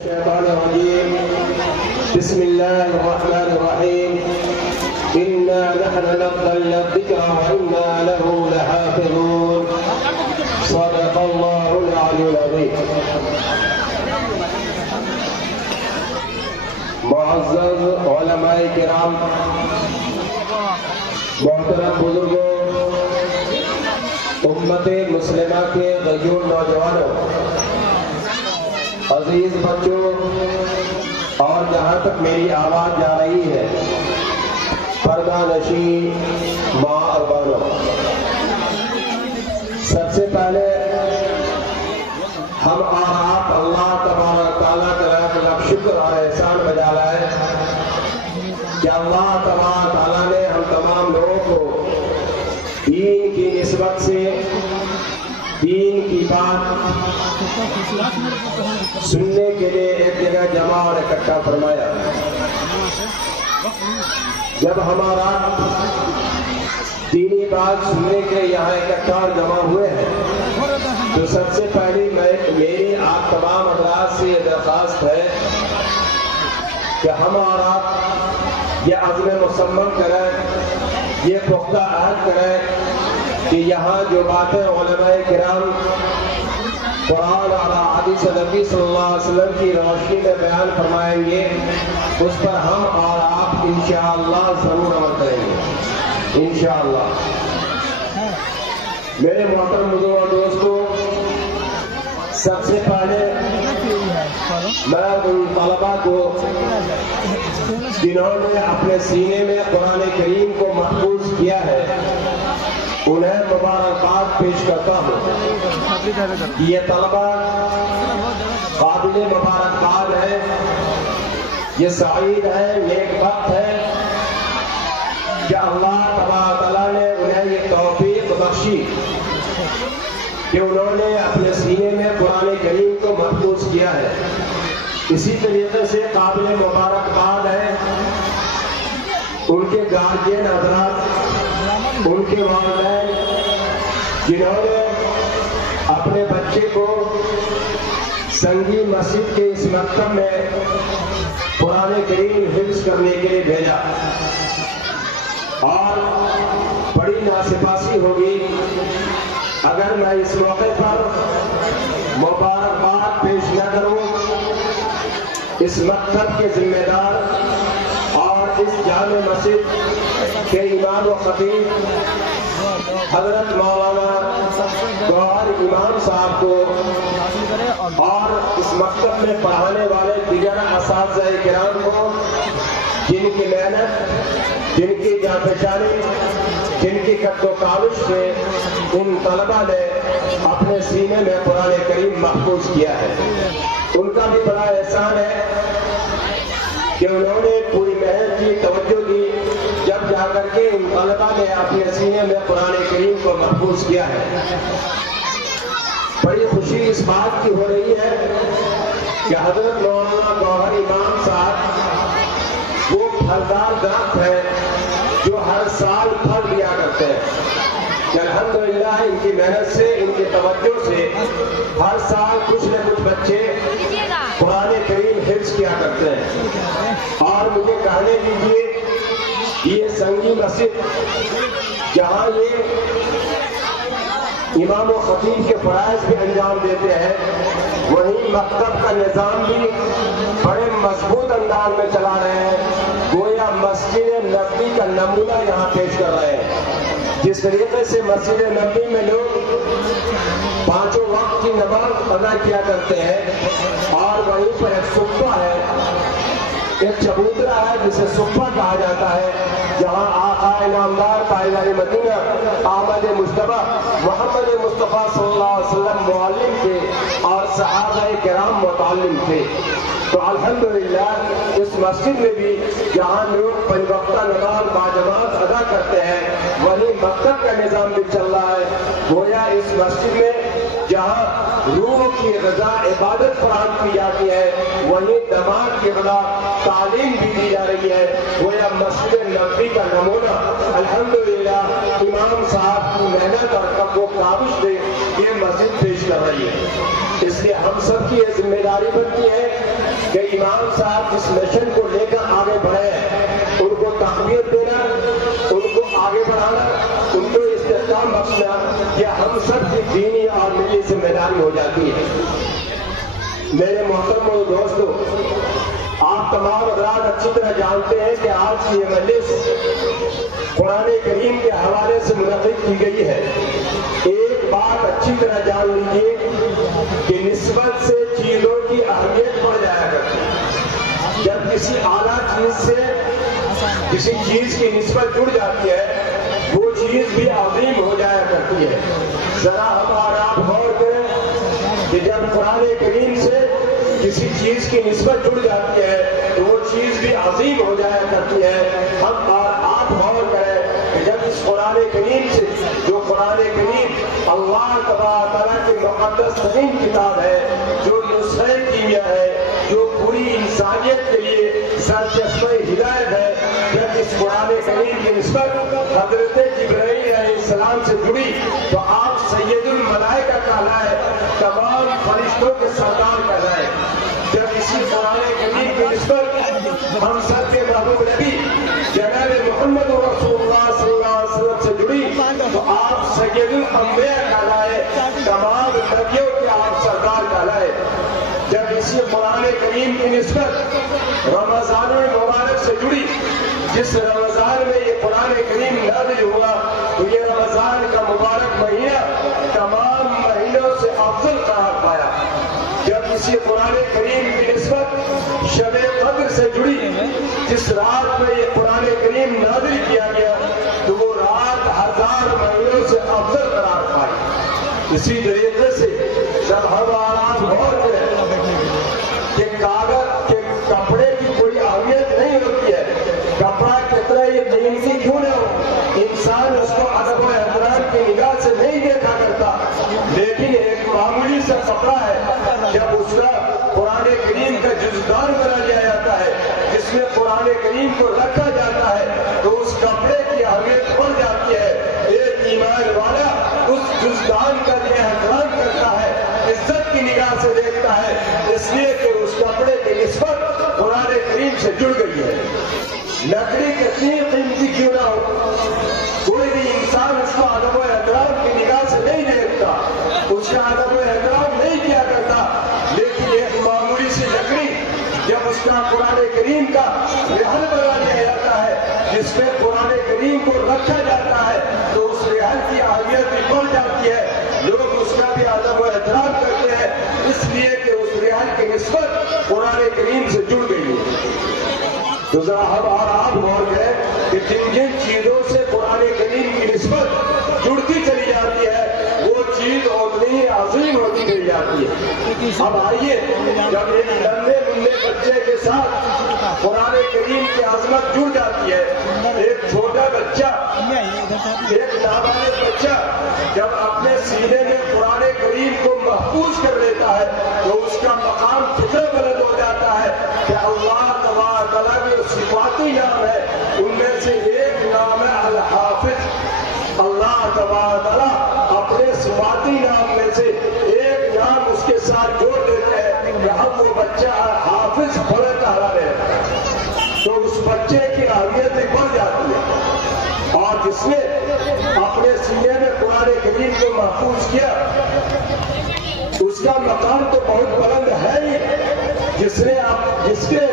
الشيطان الرجيم. بسم الله الرحمن الرحيم. إنا نحن نزلنا الذكر وإنا له لحافظون. صدق الله العلي العظيم. معزز علماء کرام، محترم بزرگوں، امت مسلمہ کے غیور نوجوانوں، عزیز بچوں اور جہاں تک میری آواز جا رہی ہے، پردہ نشین ماں اور بہنوں، سب سے پہلے ہم اور آپ اللہ تبارک تعالیٰ کا لاکھ شکر اور احسان بجا لائے کہ اللہ تبارک تعالیٰ نے ہم تمام لوگوں کو دین کی نسبت سے دین کی بات سننے کے لیے ایک جگہ جمع اور اکٹھا فرمایا۔ جب ہمارا دینی بات سننے کے یہاں اکٹھا اور جمع ہوئے ہیں تو سب سے پہلی میری آپ تمام حضرات سے یہ درخواست ہے کہ ہم اور آپ یہ عزم مصمم کریں، یہ پختہ عہد کریں کہ یہاں جو باتیں علماء کرام قرآن اور حدیث نبی صلی اللہ علیہ وسلم کی روشنی میں بیان فرمائیں گے، اس پر ہم اور آپ انشاءاللہ ضرور عمل کریں گے انشاءاللہ۔ میرے محترم بزرگوں اور دوستوں، سب سے پہلے میں ان طلباء کو جنہوں نے اپنے سینے میں قرآن کریم کو محفوظ کیا ہے انہیں مبارکباد پیش کرتا ہوں۔ یہ طلباء قابل مبارکباد ہے، یہ سعید ہے، نیک بخت ہے کہ اللہ تبارک تعالیٰ نے انہیں یہ توفیق بخشی کہ انہوں نے اپنے سینے میں قرآن کریم کو محفوظ کیا ہے۔ اسی طریقے سے قابل مبارکباد ہے ان کے گارجین حضرات، ان کے والدین جنہوں نے اپنے بچے کو سنگی مسجد کے اس مکتب میں قرآن کریم حفظ کرنے کے لیے بھیجا، اور بڑی ناسپاسی ہوگی اگر میں اس موقع پر مبارکباد پیش نہ کروں اس مکتب کے ذمہ دار اور اس جامع مسجد کے امام و خطیب حضرت مولانا گوہر امام صاحب کو اور اس مکتب میں پڑھانے والے دیگر اساتذہ کرام کو، جن کی محنت، جن کی جانفشانی، جن کی قد و کاوش سے ان طلباء نے اپنے سینے میں قرآن کریم محفوظ کیا ہے، ان کا بھی بڑا احسان ہے کہ انہوں نے پوری محنت کی، توجہ دی، جب جا کر کے ان طلباء نے اپنے سینے میں قرآن کریم کو محفوظ کیا ہے۔ بڑی خوشی اس بات کی ہو رہی ہے کہ حضرت مولانا گوہر امام صاحب وہ پھلدار درخت ہے جو ہر سال پھل دیا کرتے ہیں کہ الحمدللہ ان کی محنت سے، ان کی توجہ سے ہر سال کچھ نہ کچھ بچے قرآن کریم حفظ کیا کرتے ہیں۔ اور مجھے کہنے دیجیے، یہ سنگی مسجد جہاں یہ امام و خطیب کے فرائض بھی انجام دیتے ہیں، وہیں مکتب کا نظام بھی بڑے مضبوط انداز میں چلا رہے ہیں، گویا مسجد نبوی کا نمونہ یہاں پیش کر رہے ہیں۔ جس طریقے سے مسجد نبوی میں لوگ پانچوں وقت کی نماز ادا کیا کرتے ہیں، اور وہیں پر ایک صفہ ہے، ایک چبوترا ہے جسے صفہ کہا جاتا ہے، جہاں آقا نامدار تاجدار مدینہ احمد مجتبی محمد مصطفیٰ صلی اللہ علیہ وسلم معلم تھے اور صحابہ کرام متعلم تھے۔ تو الحمدللہ اس مسجد میں بھی جہاں لوگ پنج وقتہ نماز باجماعت ادا کرتے ہیں، وہیں مکتب کا نظام بھی چل رہا ہے۔ گویا اس مسجد میں جہاں روح کی غذا عبادت فراہم کی جاتی ہے، وہیں دماغ کی غذا تعلیم بھی دی جا رہی ہے۔ گویا مسجد نبوی کا نمونہ الحمدللہ امام صاحب کی محنت اور کب و کاوش سے یہ مسجد پیش کر رہی ہے۔ اس لیے ہم سب کی یہ ذمہ داری بنتی ہے کہ امام صاحب جس مشن کو لے کر آگے بڑھے ہیں ان کو تقویت دینا، ان کو آگے بڑھانا، ان کو استحکام بخشنا، یہ ہم سب کی دینی اور ملی ذمہ داری ہو جاتی ہے۔ میرے محترم دوستو، آپ تمام حضرات اچھی طرح جانتے ہیں کہ آج کی یہ مجلس قرآن کریم کے حوالے سے منعقد کی گئی ہے۔ ایک بات اچھی طرح جان لیجیے کہ نسبت سے چیزوں کی اہمیت بڑھ جایا کرتی ہے۔ جب کسی اعلیٰ چیز سے کسی چیز کی نسبت جڑ جاتی ہے وہ چیز بھی عظیم ہو جایا کرتی ہے۔ ذرا ہم اور آپ غور کریں کہ جب قرآن کریم سے کسی چیز کی نسبت جڑ جاتی ہے تو وہ چیز بھی عظیم ہو جایا کرتی ہے۔ ہم اور آپ غور کریں کہ جب اس قرآن کریم سے، جو قرآن کریم اللہ تبارک تعالیٰ کی مقدس ترین کتاب ہے، جو نسخہ کیمیا ہے، جو پوری انسانیت کے لیے سرچشمہ ہدایت ہے، جب اس قرآن کریم کی نسبت حضرت جبرائیل علیہ السلام سے جڑی تو آپ سید الملائکہ کہلائے، تمام فرشتوں کے سردار کہلائے۔ جب اسی قرآن کریم کی نسبت ہم سب کے محبوب نبی جناب محمد رسول اللہ صلی اللہ علیہ وسلم سے جڑی تو آپ سید الانبیاء کہلائے، تمام نبیوں کے آپ سردار کہلائے۔ جب اسی قرآن کریم کی نسبت رمضان المبارک سے جڑی، جس رمضان میں یہ قرآن کریم نازل ہوا تو یہ رمضان کا مبارک مہینہ تمام مہینوں سے افضل قرار پایا۔ جب اسی قرآن کریم کی نسبت شب قدر سے جڑی، جس رات میں یہ قرآن کریم نازل کیا گیا تو وہ رات 1000 مہینوں سے افضل قرار پائی۔ اسی طریقے سے جب ہم آرام غور کریں کہ کاغذ کے کپڑے کی کوئی اہمیت نہیں ہوتی ہے، کپڑا کتنا ہی قیمتی کیوں نہ ہو، انسان اس کو ادب و احترام کی نگاہ سے نہیں دیکھا کرتا، لیکن ایک معمولی سا کپڑا ہے جب اس کا قرآن کریم کا جزدان بنا لیا جاتا ہے، جس میں قرآن کریم کو رکھا جاتا ہے تو اس کپڑے کی اہمیت بڑھ جاتی ہے۔ ایک ایمان والا اس جزدان کا احترام کرتا ہے، عزت کی نگاہ سے دیکھتا ہے، اس لیے کہ اس کپڑے کی نسبت قرآن کریم سے جڑ گئی ہے۔ لکڑی کتنی قیمتی کیوں نہ ہو، کوئی بھی انسان اس کو ادب و احترام کی نگاہ سے نہیں دیکھتا، اس کا ادب و احترام نہیں کیا کرتا، لیکن ایک معمولی سی لکڑی جب اس کا قرآن کریم کا رحل بنا لیا جاتا ہے، جس میں قرآن کریم کو رکھا جاتا ہے تو اس رحل کی اہمیت بھی بڑھ جاتی ہے، لوگ اس کا بھی ادب و احترام کرتے ہیں، اس لیے کہ اس رحل کی نسبت قرآن کریم سے جڑ گئی ہے۔ تو ذرا ہم اور آپ غور کریں کہ جن جن چیزوں سے قرآن کریم کی نسبت جڑتی چلی جاتی ہے وہ چیز اتنی ہی عظیم ہوتی چلی جاتی ہے۔ اب آئیے، جب ایک ننھے منھے بچے کے ساتھ قرآن کریم کی عظمت جڑ جاتی ہے، ایک چھوٹا بچہ، ایک نابالغ بچہ جب اپنے سینے میں قرآن کریم کو محفوظ کر لیتا ہے تو اس کا مقام کتنا بلند ہو جاتا ہے کہ اللہ تبارک تعالیٰ کے صفاتی نام ہے، ان میں سے ایک نام ہے الحافظ۔ اللہ تبارک تعالیٰ اپنے صفاتی نام میں سے ایک نام اس کے ساتھ جوڑ دیتے ہیں کہ اب وہ بچہ حافظ بڑے کہلا ہے، تو اس بچے کی اہمیت بھی بڑھ جاتی ہے۔ اور جس نے اپنے سینے میں قرآن کریم کو محفوظ کیا اس کا مقام تو بہت بلند ہے ہی، جس کے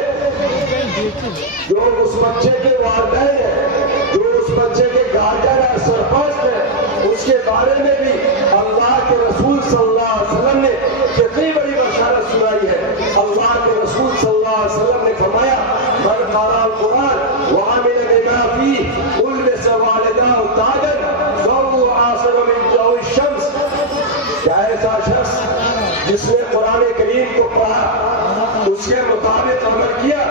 جو اس بچے کے والدین ہیں، جو اس بچے کے گارجین اور سرپرست ہیں، اس کے بارے میں بھی اللہ کے رسول صلی اللہ علیہ وسلم نے کتنی بڑی بشارت سنائی ہے۔ اللہ کے رسول صلی اللہ علیہ وسلم نے فرمایا، من قرأ القرآن وعمل بما فيه ألبس والداه تاجا فهو أعظم من ضوء الشمس۔ کیا ایسا شخص جس نے قرآن کریم کو پڑھا، اس کے مطابق عمل کیا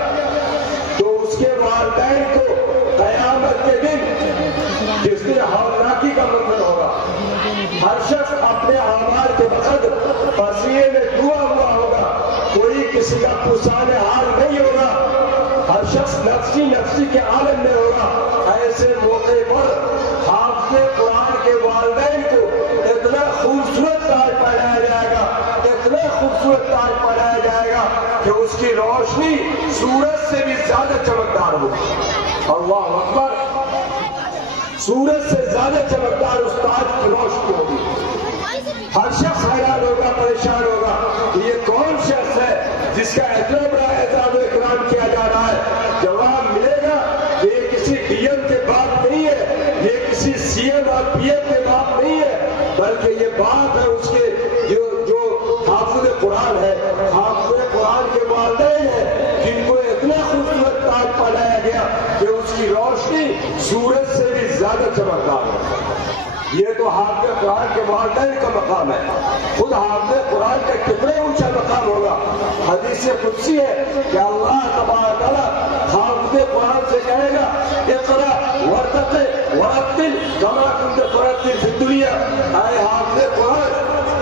تو اس کے والدین کو قیامت کے دن جس دن ہولناکی کا منظر ہوگا، ہر شخص اپنے اعمال کے وقت پسینے میں ڈوبا ہوا ہوگا، کوئی کسی کا پرسان حال نہیں ہوگا، ہر شخص نفسی نفسی کے عالم میں ہوگا۔ ایسے موقع پر حافظ قرآن کے والدین کو اتنا خوبصورت تاج پہنایا جائے گا، اتنا خوبصورت تاج پہنایا جائے گا کہ اس کی روشنی سورج سے بھی زیادہ چمکدار ہوگی۔ اللہ اکبر! سورج سے زیادہ چمکدار اس تاج کی روشنی ہوگی۔ ہر شخص حیران ہوگا، پریشان ہوگا، یہ کون شخص ہے جس کا اتنا بڑا احترام و اکرام کیا جا رہا ہے؟ جواب ملے گا کہ یہ کسی ڈی ایم کے باپ نہیں ہے، یہ کسی سی ایم اور پی ایم کے باپ نہیں ہے، بلکہ یہ باپ ہے اس کے جو حافظ قرآن ہے، حافظ قرآن کے والدین ہیں، جن کو اتنا خوبصورت تاج پہنایا گیا کہ اس کی روشنی سورج سے بھی زیادہ چمکدار ہے۔ یہ تو حافظ قرآن کے والدین کا مقام ہے۔ خود حافظ قرآن کا کتنا اونچا مقام ہوگا۔ حدیث قدسی ہے کہ اللہ تبارک تعالیٰ حافظ قرآن سے کہے گا اقرا ورتقل ورتل کما کنت ترتل فی الدنیا، اے حافظ قرآن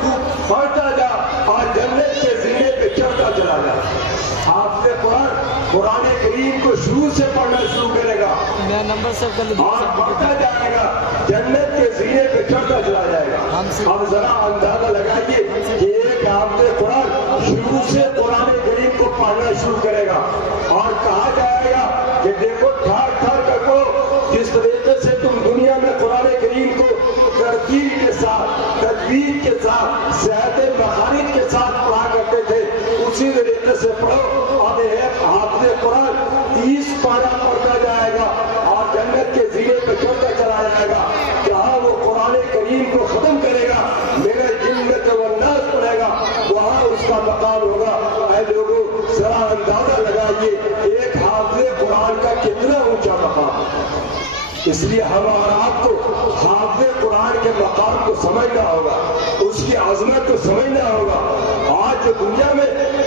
تو پڑھتا جا اور جنت کے زینے پہ چڑھتا چلا جا۔ حافظ قرآن قرآن کریم کو شروع سے پڑھنا شروع کرے گا اور پڑھتا جائے گا، جنت کے زینے پہ چڑھتا چلا جائے گا۔ اب ذرا اندازہ لگائیے کہ ایک حافظ قرآن شروع سے قرآن کریم کو پڑھنا شروع کرے گا اور کہا جائے گا کہ دیکھو ٹھار ٹھار کر کو جس طریقے سے تم دنیا میں قرآن کریم کو ترتیب کے ساتھ، تجوید کے ساتھ، صحت مخارج کے ساتھ پڑھا کرتے تھے، اسی طریقے سے پڑھو۔ اب ایک حافظ قرآن 30 پارہ پڑھتا جائے گا اور جنت کے زینے پہ چڑھتا چلا جائے گا۔ جہاں وہ قرآن کریم کو ختم کرے گا، میرے جنت والناس پڑھے گا، وہاں اس کا مقام ہوگا۔ اے لوگوں ذرا اندازہ لگائیے ایک حافظ قرآن کا کتنا اونچا مقام ہے۔ اس لیے ہم اور آپ کو حافظ قرآن کے مقام کو سمجھنا ہوگا، اس کی عظمت کو سمجھنا ہوگا۔ آج جو دنیا میں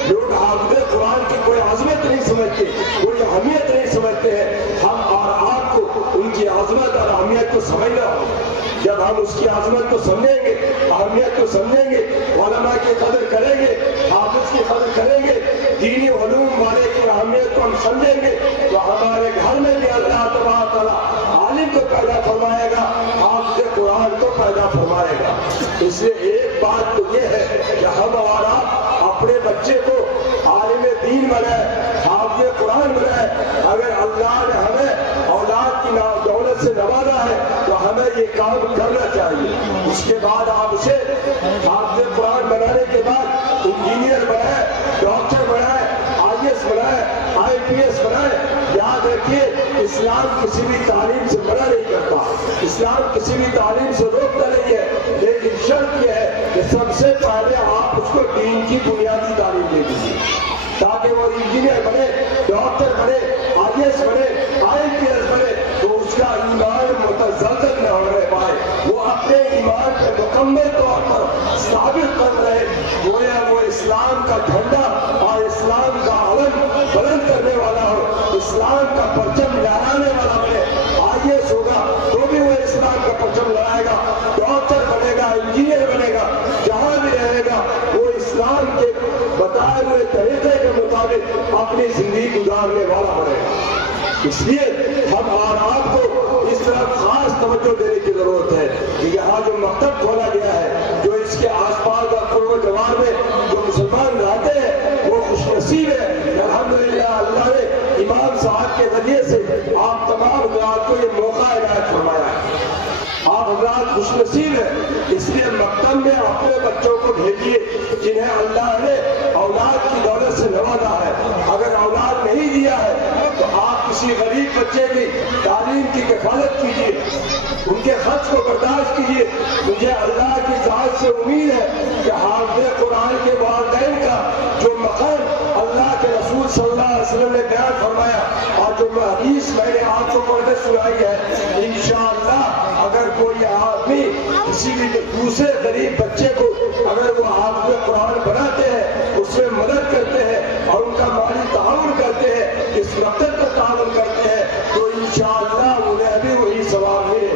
لوگ حافظ قرآن کی کوئی عظمت نہیں سمجھتے، کوئی اہمیت نہیں سمجھتے ہیں، ہم اور آپ کو ان کی عظمت اور اہمیت کو سمجھنا ہوگا۔ جب ہم اس کی عظمت کو سمجھیں گے، اہمیت کو سمجھیں گے، علماء کی قدر کریں گے، حافظ کی قدر کریں گے، دینی علوم والے کی اہمیت کو ہم سمجھیں گے، تو ہمارے گھر میں بھی اللہ تبارک تعالیٰ عالم کو پیدا فرمائے گا، حافظ قرآن کو پیدا فرمائے گا۔ اس لیے ایک بات تو یہ ہے کہ ہم اور آپ اپنے بچے کو عالم دین بنائے، حافظ قرآن بنائے۔ اگر اللہ نے ہمیں اولاد کی دولت سے نوازا ہے تو ہمیں یہ کام کرنا چاہیے۔ اس کے بعد آپ اسے حافظ قرآن بنانے کے بعد انجینئر بنائے، ڈاکٹر بنائے، آئی ایس بنائے، آئی پی ایس بنائے۔ یاد رکھیے اسلام کسی بھی تعلیم سے منع نہیں کرتا، اسلام کسی بھی تعلیم سے روکتا نہیں ہے، لیکن شرط یہ ہے کہ سب سے پہلے آپ اس کو دین کی بنیادی تعلیم دے دیجیے تاکہ وہ انجینئر بنے، ڈاکٹر بنے، آئی ایس بنے، آئی پی ایس بنے، تو اس کا ایمان متزلزل نہ ہونے پائے، وہ اپنے ایمان پہ مکمل طور پر ثابت کر رہے، گویا وہ اسلام کا جھنڈا اور اسلام کا علم بلند کرنے والا ہو، اسلام کا پرچم لہرانے والا بنے۔ آئی ایس ہوگا تو بھی وہ اسلام کا پرچم لہرائے گا، ڈاکٹر بنے گا، انجینئر بنے گا، جہاں بھی رہے گا وہ اسلام کے بتائے ہوئے طریقے کے مطابق اپنی زندگی گزارنے والا بنے گا۔ اس لیے ہم اور آپ کو اس طرف خاص توجہ دینے کی ضرورت ہے کہ یہاں جو مکتب کھولا گیا ہے، جو اس کے آس پاس اور قرب و جوار میں جو مسلمان رہتے ہیں وہ خوش نصیب ہے۔ الحمدللہ اللہ نے امام صاحب کے ذریعے سے آپ تمام حضرات کو یہ موقع عنایت فرمایا ہے۔ آپ حضرات خوش نصیب ہیں، اس لیے مکتب میں اپنے بچوں کو بھیجیے جنہیں اللہ نے اولاد کی دولت سے نوازا ہے۔ اگر اولاد نہیں دیا ہے تو آپ کسی غریب بچے کی تعلیم کی کفالت کیجیے، ان کے خرچ کو برداشت کیجیے۔ مجھے اللہ کی ذات سے امید ہے کہ حافظ قرآن کے والدین کا جو مقام اللہ کے رسول صلی اللہ علیہ وسلم نے بیان فرمایا اور جو حدیث میں نے آپ کو پڑھنے سنائی ہے، انشاءاللہ اگر کوئی آدمی کسی بھی دوسرے غریب بچے کو اگر وہ حافظ قرآن بناتے ہیں، اس میں مدد کرتے ہیں اور ان کا مالی تعاون کرتے ہیں، اس مقصد کا تعاون کرتے ہیں، تو انشاءاللہ انہیں بھی وہی ثواب ملے۔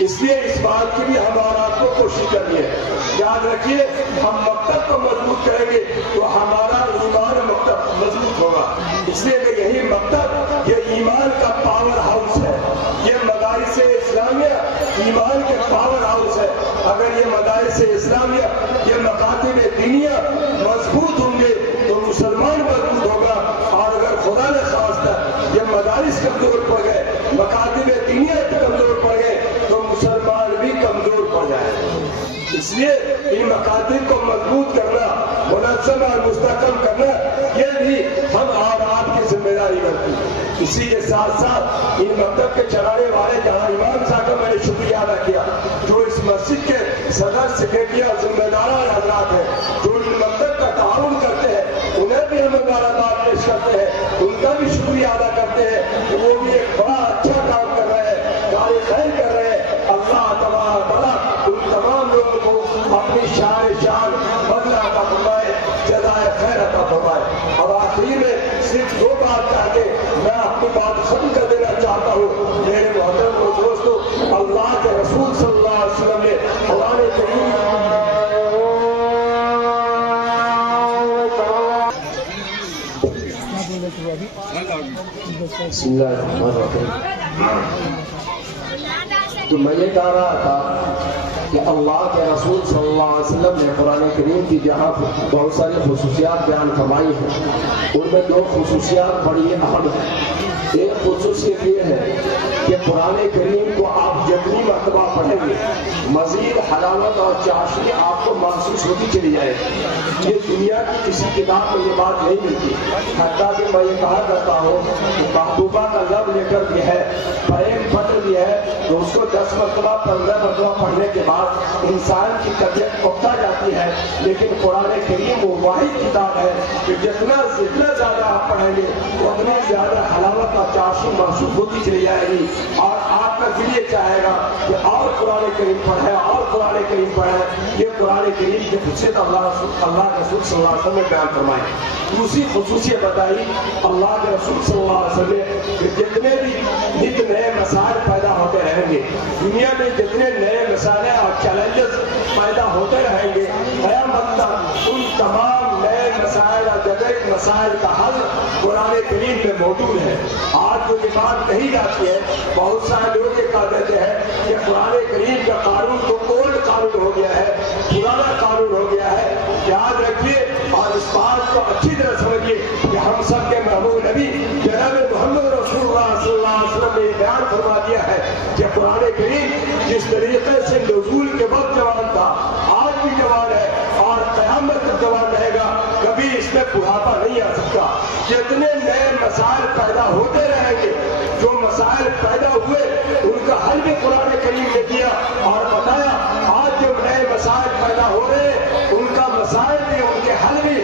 اس اس لیے اس بات کی بھی ہمارا آپ کو کوشش کرنی ہے. یاد رکھیے ہم مکتب کو مضبوط کریں گے تو ہمارا ایمان مکتب مضبوط ہوگا. اس لیے کہ یہی مکتب یہ ایمان کا پاور ہاؤس ہے. یہ مدارس اسلامیہ ایمان کے پاور ہاؤس ہے. اگر یہ مدارس اسلامیہ یہ مکاتب دینیہ مضبوط ہوں گے تو مسلمان مضبوط ہوگا. اور اگر خدا نے خواستہ یہ مدارس کمزور پڑ گئے, مکاتب دینیہ کمزور پڑ گئے تو مسلمان بھی کمزور پڑ جائے. اس لیے ان مکاتب کو مضبوط کرنا, منظم اور مستحکم کرنا یہ بھی ہم اور آپ کی ذمہ داری بنتی ہے. اسی کے ساتھ ساتھ ان مکتب کے چلانے والے جہاں امام صاحب کا میں نے شکریہ ادا کیا, جو اس مسجد کے صدر سیکرٹری اور ذمہ داران حضرات ہیں جو ان مکتب کا تعاون کرتے ہیں, انہیں بھی ہم مبارکباد پیش کرتے ہیں, ان کا بھی شکریہ ادا کرتے ہیں کہ وہ بھی ایک بڑا اچھا کام کر رہے ہیں, کار خیر کر رہے ہیں. اللہ تبارک تعالیٰ ان تمام لوگوں کو اپنی شان بدلہ عطا فرمائے, جزائے خیر عطا فرمائے. اب آخری میں صرف دو بات کہہ کے میں اپنی بات ختم کر دینا چاہتا ہوں. میرے محترم دوستو, اللہ کے رسول صلی اللہ علیہ وسلم نے قرآن کریم بسم اللہ الرحمن الرحیم. تو میں یہ کہہ رہا تھا کہ اللہ کے رسول صلی اللہ علیہ وسلم نے قرآن کریم کی جہاں بہت ساری خصوصیات بیان فرمائی ہیں, ان میں دو خصوصیات بڑی اہم ہیں. ایک خصوصیت یہ ہے کہ قرآن کریم کو آپ جتنی مرتبہ پڑھیں گے مزید حلاوت اور چاشنی آپ کو محسوس ہوتی چلی جائے گی. یہ دنیا کی کسی کتاب میں یہ بات نہیں ملتی. حتیٰ کہ میں یہ کہا کرتا ہوں کہ محبوبہ کا لب لے کر بھی ہے, پریم پتر بھی ہے, تو اس کو 10 مرتبہ 15 مرتبہ پڑھنے کے بعد انسان کی طبیعت اکتا جاتی ہے. لیکن قرآن کریم وہ واحد کتاب ہے کہ جتنا زیادہ آپ پڑھیں گے اتنی زیادہ حلاوت اور چاشنی محسوس ہوتی چلی جائے گی, اور آپ کا دل یہ چاہے گا کہ اور قرآن کریم پڑھے اور قرآن کریم پڑھے. یہ قرآن کریم کی خصوصیت اللہ کے رسول صلی اللہ علیہ وسلم نے بیان فرمائی. دوسری خصوصیت بتائی اللہ کے رسول صلی اللہ علیہ وسلم نے کہ جتنے بھی نت نئے مسائل پیدا ہوتے رہیں گے, دنیا میں جتنے نئے مسائل اور چیلنجز پیدا ہوتے رہیں گے, قیامت تک ان تمام نئے مسائل اور جدید مسائل کا حل قرآن کریم میں موجود ہے. آج جو یہ بات کہی جاتی ہے, بہت سارے لوگ یہ کہہ دیتے ہیں کہ قرآن کریم کا قانون تو اولڈ قانون ہو گیا ہے, پرانا قانون ہو گیا ہے. یاد رکھیے اور اس بات کو اچھی طرح سمجھیے کہ ہم سب کے محبوب نبی جناب محمد رسول اللہ صلی اللہ علیہ وسلم نے بیان فرما دیا ہے کہ قرآن کریم جس طریقے سے نزول کے وقت جوان تھا آج بھی جوان ہے اور قیامت تک جوان رہے گا. کبھی اس میں بڑھاپا نہیں آ سکتا. جتنے نئے مسائل پیدا ہوتے رہیں گے, جو مسائل پیدا ہوئے ان کا حل بھی قرآن کریم نے دیا اور بتایا. آج جو نئے مسائل پیدا ہو رہے ہیں ان کا مسائل بھی, ان کے حل بھی,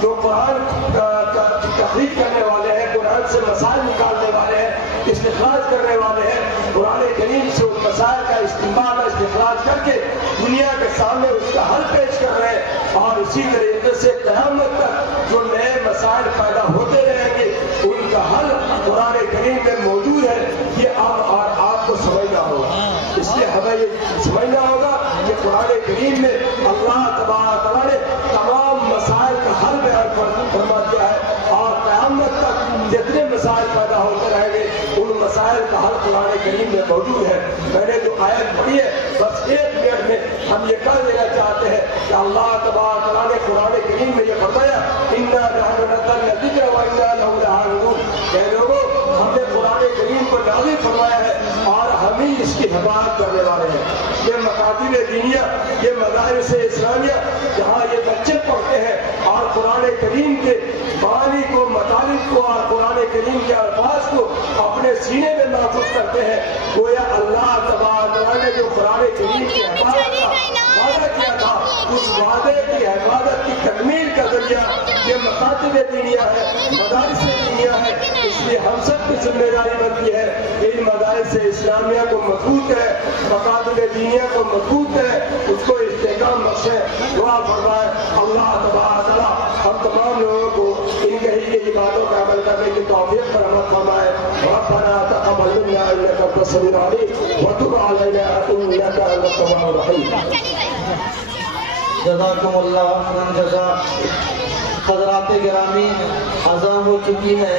جو قرآن کی تحقیق کرنے والے ہیں, قرآن سے مسائل نکالنے والے ہیں, استخراج کرنے والے ہیں, قرآن کریم سے ان مسائل کا استعمال اور استخراج کر کے دنیا کے سامنے اس کا حل پیش کر رہے ہیں. اور اسی طریقے سے قیامت تک جو نئے مسائل پیدا ہوتے رہیں گے ان کا حل قرآن کریم میں موجود ہے. یہ آپ کو سمجھنا ہوگا. اس لیے ہمیں یہ سمجھنا ہوگا کہ قرآن کریم میں اللہ تبارک تعالیٰ نے تمام مسائل کا حل بیان فرما دیا ہے, اور قیامت تک جتنے مسائل پیدا ہوتے رہیں گے ان مسائل کا حل قرآن کریم میں موجود ہے. میں نے جو آیت پڑھی ہے بس 1 منٹ میں ہم یہ کہہ دینا چاہتے ہیں کہ اللہ تبارک تعالیٰ نے قرآن کریم میں یہ فرمایا اِنَّا نَحْنُ نَزَّلْنَا الذِّكْرَ وَإِنَّا لَهُ لَحَافِظُونَ. کہ لوگوں ہم نے قرآن کریم کو نازل فرمایا ہے اور ہم ہی اس کی حفاظت کرنے والے ہیں. یہ مکاتب دینیہ, یہ مدارس اسلامیہ جہاں یہ بچے پڑھتے ہیں اور قرآن کریم کے معانی کو, مطالب کو اور قرآن کریم کے الفاظ کو اپنے سینے میں محفوظ کرتے ہیں, گویا اللہ تبارک تعالیٰ نے جو قرآن کریم کی حفاظت کا وعدہ کیا تھا اس وعدے کی حفاظت کی تکمیل کا ذریعہ یہ مکاتب دینیہ ہے, مدارس دینیہ ہے. اس لیے ہم سب کی ذمہ داری بنتی ہے کہ ان مدارس اسلامیہ کو مضبوط ہے, مکاتب دینیہ کو مضبوط ہے, اس کو استحکام بخشے. دعا فرمائے اللہ تبارک تعالیٰ ہم تمام لوگوں کو ان کہی گئی باتوں کا عمل کرنے کی توفیق پر عمل فرمائے. ربنا تقبل منا انك انت السميع العليم وتب علينا انك انت التواب الرحيم. جزاکم اللہ خیرا جزا. حضرات گرامی اذان ہو چکی ہے.